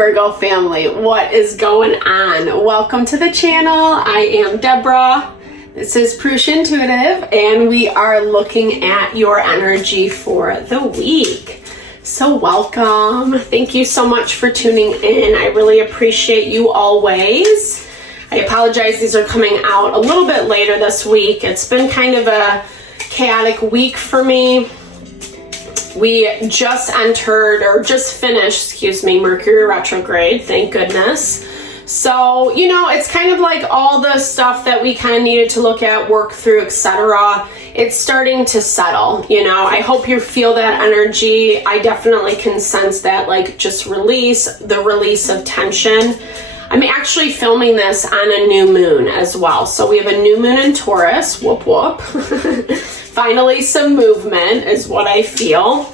Virgo family, what is going on? Welcome to the channel. I am Deborah. This is Purusha Intuitive, and we are looking at your energy for the week. So welcome. Thank you so much for tuning in. I really appreciate you always. I apologize, these are coming out a little bit later this week. It's been kind of a chaotic week for me. We just finished, Mercury retrograde, thank goodness. So, it's kind of like all the stuff that we kind of needed to look at, work through, etc. It's starting to settle, I hope you feel that energy. I definitely can sense that, just the release of tension. I'm actually filming this on a new moon as well. So we have a new moon in Taurus, whoop whoop. Finally some movement is what I feel.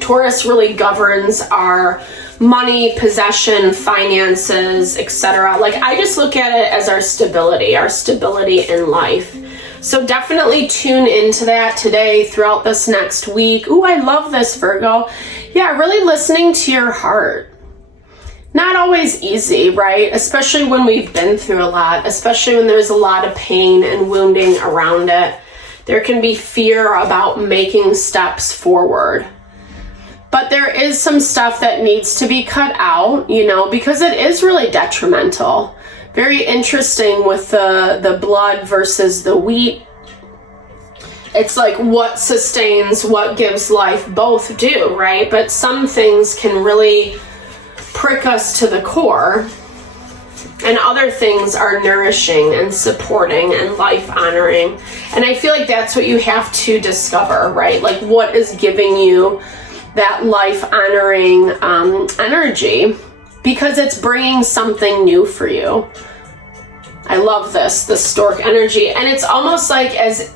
Taurus really governs our money, possession, finances, etc. I just look at it as our stability in life. So definitely tune into that today, throughout this next week. Ooh, I love this, Virgo. Yeah, really listening to your heart. Not always easy, right? Especially when we've been through a lot, especially when there's a lot of pain and wounding around it. There can be fear about making steps forward. But there is some stuff that needs to be cut out, because it is really detrimental. Very interesting with the blood versus the wheat. It's like what sustains, what gives life, both do, right? But some things can really prick us to the core, and other things are nourishing and supporting and life honoring. And I feel like that's what you have to discover, right? What is giving you that life honoring energy, because it's bringing something new for you. I love the stork energy. And it's almost like as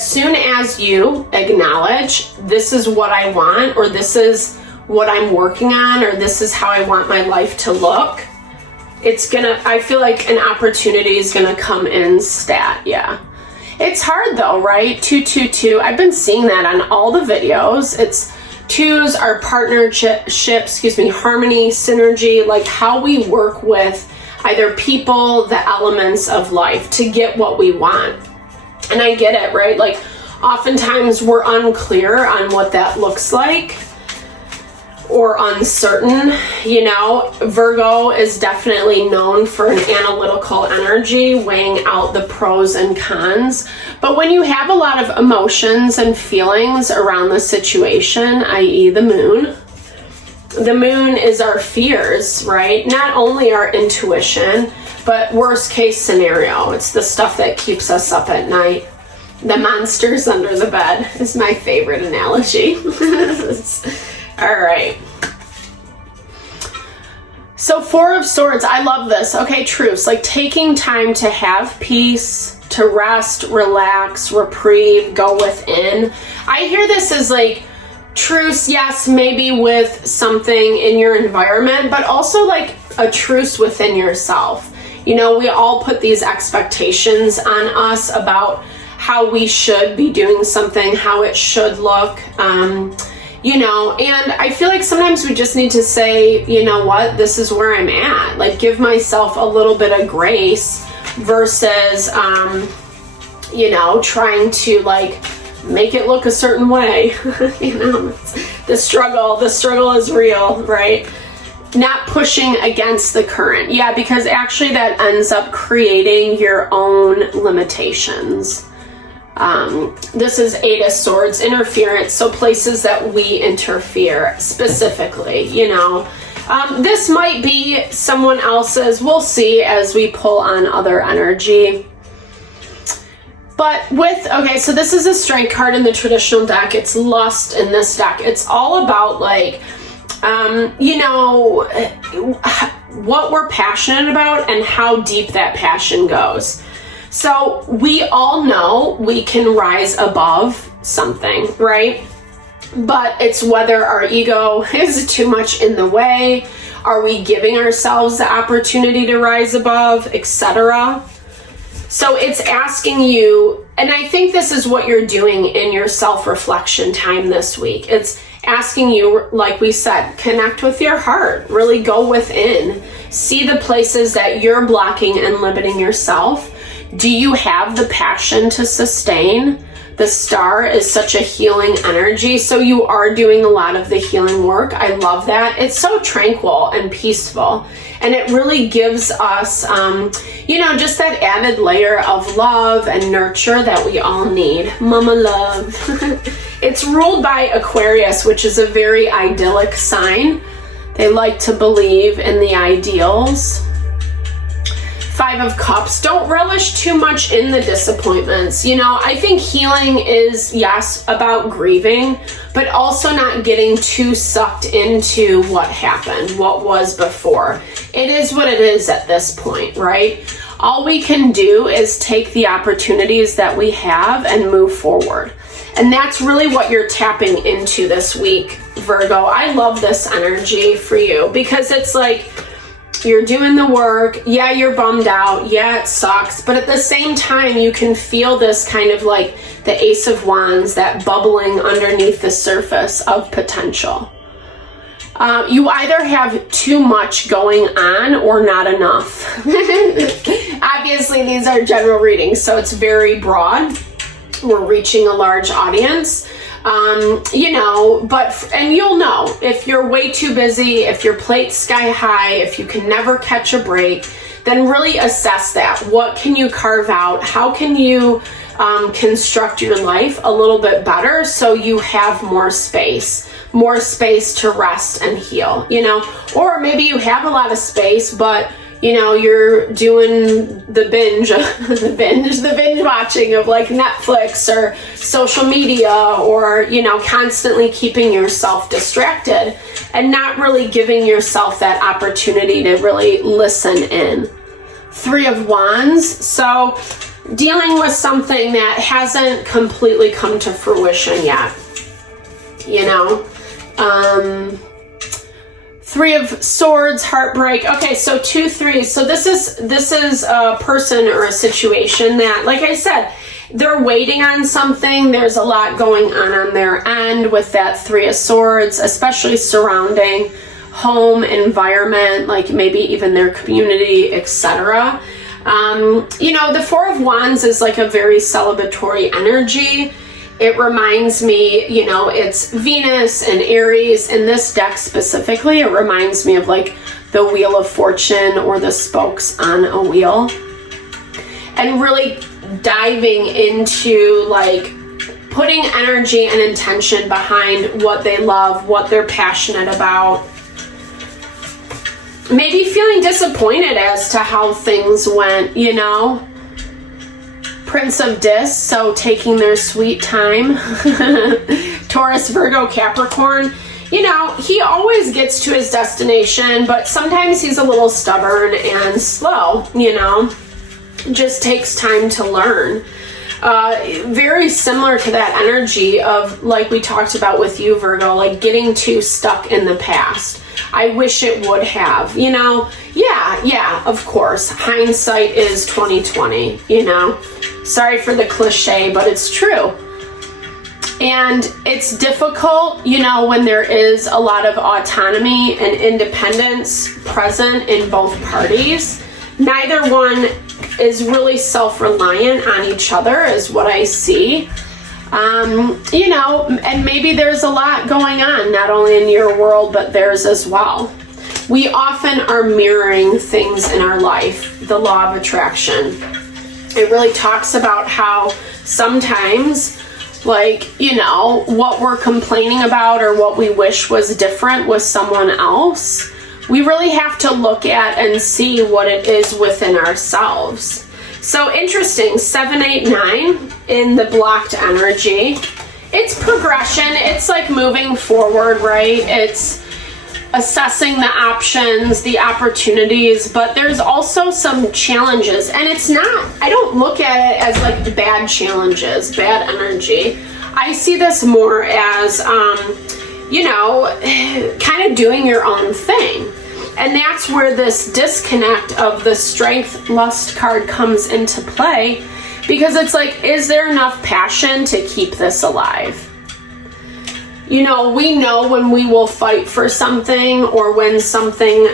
soon as you acknowledge, this is what I want, or this is what I'm working on, or this is how I want my life to look, I feel like an opportunity is gonna come in stat. Yeah. It's hard though, right? 222. I've been seeing that on all the videos. It's twos are partnership, harmony, synergy, how we work with either people, the elements of life to get what we want. And I get it, right? Oftentimes we're unclear on what that looks like, or uncertain. Virgo is definitely known for an analytical energy, weighing out the pros and cons. But when you have a lot of emotions and feelings around the situation, i.e. the moon is our fears, right? Not only our intuition, but worst case scenario. It's the stuff that keeps us up at night. The monsters under the bed is my favorite analogy. All right. So 4 of Swords, I love this. Okay, truce, taking time to have peace, to rest, relax, reprieve, go within. I hear this as truce, yes, maybe with something in your environment, but also a truce within yourself. We all put these expectations on us about how we should be doing something, how it should look. And I feel like sometimes we just need to say, you know what, this is where I'm at. Give myself a little bit of grace versus, trying to make it look a certain way. The struggle is real, right? Not pushing against the current. Yeah, because actually that ends up creating your own limitations. This is 8 of Swords, interference, so places that we interfere specifically, this might be someone else's, we'll see as we pull on other energy. But so this is a strength card in the traditional deck. It's lust in this deck. It's all about what we're passionate about and how deep that passion goes. So we all know we can rise above something, right? But it's whether our ego is too much in the way, are we giving ourselves the opportunity to rise above, etc. So it's asking you, and I think this is what you're doing in your self-reflection time this week. It's asking you, like we said, connect with your heart, really go within, see the places that you're blocking and limiting yourself. Do you have the passion to sustain? The star is such a healing energy, so you are doing a lot of the healing work. I love that. It's so tranquil and peaceful, and it really gives us, just that added layer of love and nurture that we all need. Mama love. It's ruled by Aquarius, which is a very idyllic sign. They like to believe in the ideals. 5 of Cups, don't relish too much in the disappointments. I think healing is, yes, about grieving, but also not getting too sucked into what happened, what was before. It is what it is at this point, right? All we can do is take the opportunities that we have and move forward. And that's really what you're tapping into this week, Virgo. I love this energy for you because it's like, you're doing the work. Yeah, you're bummed out. Yeah, it sucks. But at the same time, you can feel this kind of like the Ace of Wands, that bubbling underneath the surface of potential. You either have too much going on or not enough. Obviously, these are general readings, so it's very broad. We're reaching a large audience. And you'll know if you're way too busy, if your plate's sky high, if you can never catch a break, then really assess that. What can you carve out? How can you construct your life a little bit better so you have more space to rest and heal, or maybe you have a lot of space, but you're doing the binge watching of like Netflix or social media, or, constantly keeping yourself distracted and not really giving yourself that opportunity to really listen in. 3 of Wands. So dealing with something that hasn't completely come to fruition yet, 3 of Swords, heartbreak. Okay, so 2 3s. So this is a person or a situation that, like I said, they're waiting on something. There's a lot going on their end with that 3 of Swords, especially surrounding home, environment, like maybe even their community, etc. The 4 of Wands is like a very celebratory energy. It reminds me, it's Venus and Aries. In this deck specifically, it reminds me of like the Wheel of Fortune or the spokes on a wheel. And really diving into like putting energy and intention behind what they love, what they're passionate about. Maybe feeling disappointed as to how things went, Prince of Discs, so taking their sweet time. Taurus, Virgo, Capricorn. He always gets to his destination, but sometimes he's a little stubborn and slow, Just takes time to learn. Very similar to that energy of, like we talked about with you, Virgo, like getting too stuck in the past. I wish it would have, Yeah, of course. Hindsight is 2020, Sorry for the cliche, but it's true. And it's difficult, when there is a lot of autonomy and independence present in both parties. Neither one is really self-reliant on each other, is what I see. And maybe there's a lot going on, not only in your world, but theirs as well. We often are mirroring things in our life, the law of attraction. It really talks about how sometimes, what we're complaining about or what we wish was different with someone else, we really have to look at and see what it is within ourselves. So interesting, 7, 8, 9 in the blocked energy. It's progression. It's like moving forward, right? It's assessing the options, the opportunities, but there's also some challenges. And it's not, I don't look at it as like bad challenges, bad energy. I see this more as, kind of doing your own thing. And that's where this disconnect of the Strength Lust card comes into play, because it's like, is there enough passion to keep this alive? You know, we know when we will fight for something or when something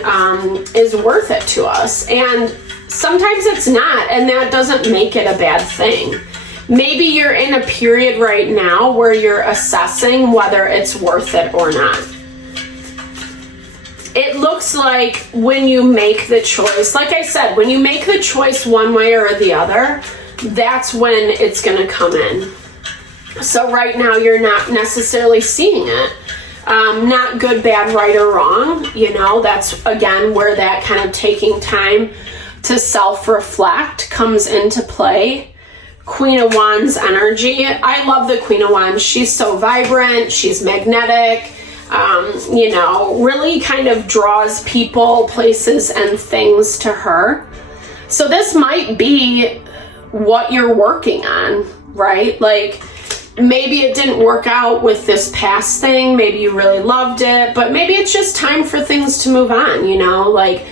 is worth it to us. And sometimes it's not, and that doesn't make it a bad thing. Maybe you're in a period right now where you're assessing whether it's worth it or not. It looks like when you make the choice, like I said, when you make the choice one way or the other, that's when it's going to come in. So right now you're not necessarily seeing it. Not good, bad, right, or wrong. You know, that's again where that kind of taking time to self-reflect comes into play. Queen of Wands energy. I love the Queen of Wands. She's so vibrant. She's magnetic. You know, really kind of draws people, places, and things to her. So this might be what you're working on, right? Like, maybe it didn't work out with this past thing. Maybe you really loved it, but maybe it's just time for things to move on, you know? Like,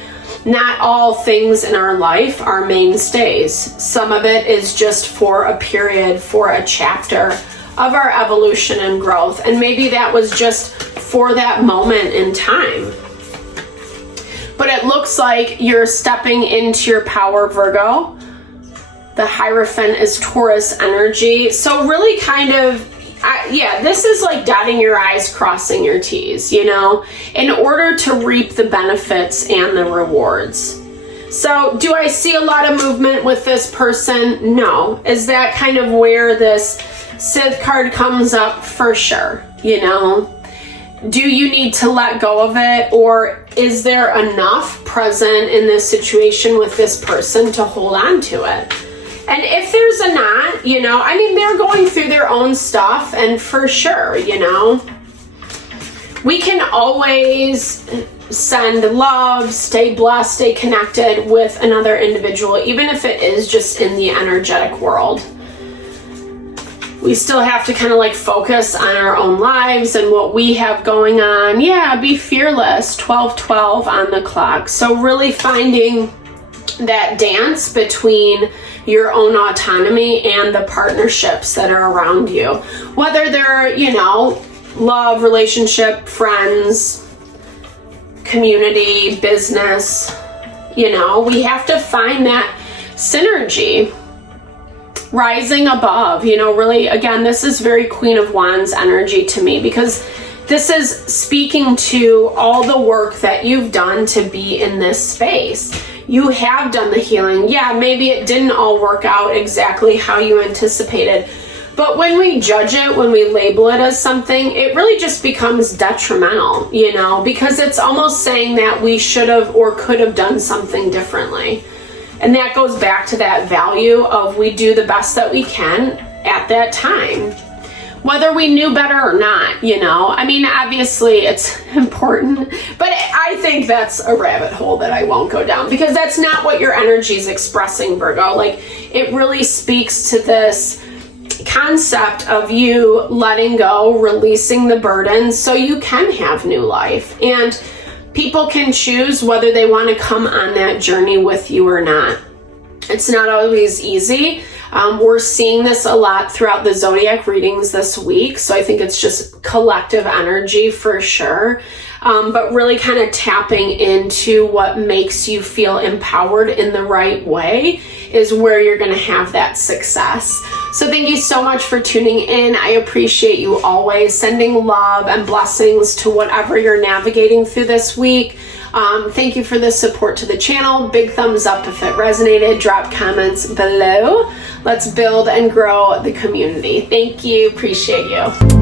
not all things in our life are mainstays. Some of it is just for a period, for a chapter of our evolution and growth. And maybe that was just for that moment in time. But it looks like you're stepping into your power, Virgo. The Hierophant is Taurus energy. So really kind of, yeah, this is like dotting your I's, crossing your T's, you know, in order to reap the benefits and the rewards. So do I see a lot of movement with this person? No. Is that kind of where this Sith card comes up? For sure, you know. Do you need to let go of it, or is there enough present in this situation with this person to hold on to it? And if there's a not, you know, I mean, they're going through their own stuff, and for sure, you know, we can always send love, stay blessed, stay connected with another individual, even if it is just in the energetic world. We still have to kind of like focus on our own lives and what we have going on. Yeah, be fearless, 12:12 on the clock. So really finding that dance between your own autonomy and the partnerships that are around you. Whether they're, you know, love, relationship, friends, community, business, you know, we have to find that synergy. Rising above, you know, really, again, this is very Queen of Wands energy to me, because this is speaking to all the work that you've done to be in this space. You have done the healing. Yeah, maybe it didn't all work out exactly how you anticipated. But when we judge it, when we label it as something, it really just becomes detrimental, you know, because it's almost saying that we should have or could have done something differently. And that goes back to that value of we do the best that we can at that time, whether we knew better or not, you know. I mean, obviously it's important, but I think that's a rabbit hole that I won't go down, because that's not what your energy is expressing, Virgo. Like, it really speaks to this concept of you letting go, releasing the burden so you can have new life. And people can choose whether they want to come on that journey with you or not. It's not always easy. We're seeing this a lot throughout the zodiac readings this week. So I think it's just collective energy for sure. But really kind of tapping into what makes you feel empowered in the right way is where you're going to have that success. So thank you so much for tuning in. I appreciate you always. Sending love and blessings to whatever you're navigating through this week. Thank you for the support to the channel. Big thumbs up if it resonated. Drop comments below. Let's build and grow the community. Thank you. Appreciate you.